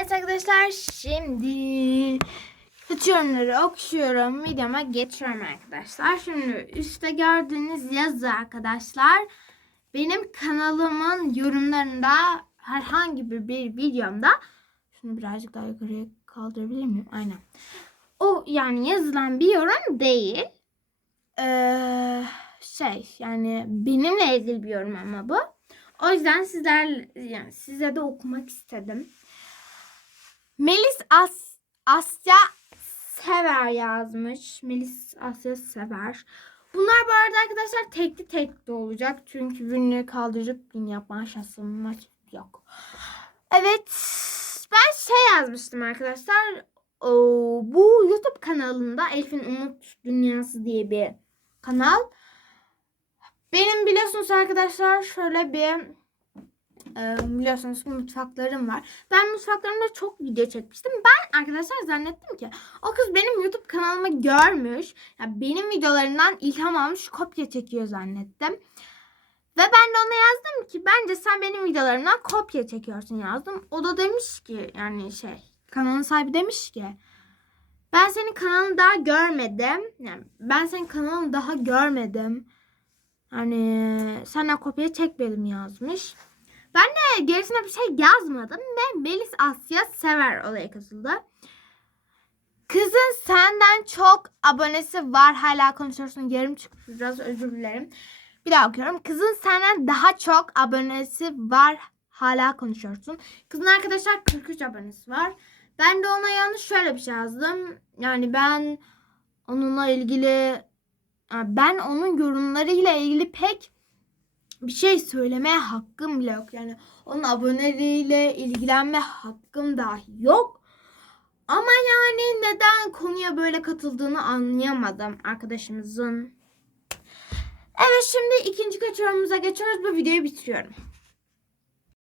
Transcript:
Evet arkadaşlar şimdi kötü yorumları okşuyorum. Videoma geçiyorum arkadaşlar. Şimdi üstte gördüğünüz yazı arkadaşlar. Benim kanalımın yorumlarında herhangi bir, bir videomda şunu birazcık daha yukarıya kaldırabilir miyim? Aynen. O yani yazılan bir yorum değil. Ee, şey yani benimle ilgili bir yorum ama bu. O yüzden sizler yani size de okumak istedim. Melis As Asya Sever yazmış. Melis Asya Sever. Bunlar bu arada arkadaşlar tekli tekli olacak. Çünkü ürünleri kaldırıp bin yapma şansım. Yok. Evet. Ben şey yazmıştım arkadaşlar. Oo, bu YouTube kanalında Elif'in Umut Dünyası diye bir kanal. Benim biliyorsunuz arkadaşlar şöyle bir e, biliyorsunuz ki mutfaklarım var. Ben mutfaklarımda çok video çekmiştim. Ben arkadaşlar zannettim ki o kız benim YouTube kanalımı görmüş. Yani benim videolarımdan ilham almış kopya çekiyor zannettim. Ve ben de ona yazdım ki bence sen benim videolarımdan kopya çekiyorsun yazdım. O da demiş ki yani şey kanalın sahibi demiş ki ben senin kanalını daha görmedim. Yani ben senin kanalını daha görmedim. Hani senden kopya çekmedim yazmış. Ben de gerisine bir şey yazmadım ve Melis Asya Sever olaya katıldı. Kızın senden çok abonesi var hala konuşuyorsun. Yarım çıkmış biraz özür dilerim. Bir daha okuyorum. Kızın senden daha çok abonesi var hala konuşuyorsun. Kızın arkadaşlar 43 abonesi var. Ben de ona yanlış şöyle bir şey yazdım. Yani ben onunla ilgili ben onun yorumlarıyla ilgili pek bir şey söylemeye hakkım bile yok. Yani onun aboneleriyle ilgilenme hakkım dahi yok. Ama yani neden konuya böyle katıldığını anlayamadım arkadaşımızın. Evet şimdi ikinci kaçırımıza geçiyoruz. Bu videoyu bitiriyorum.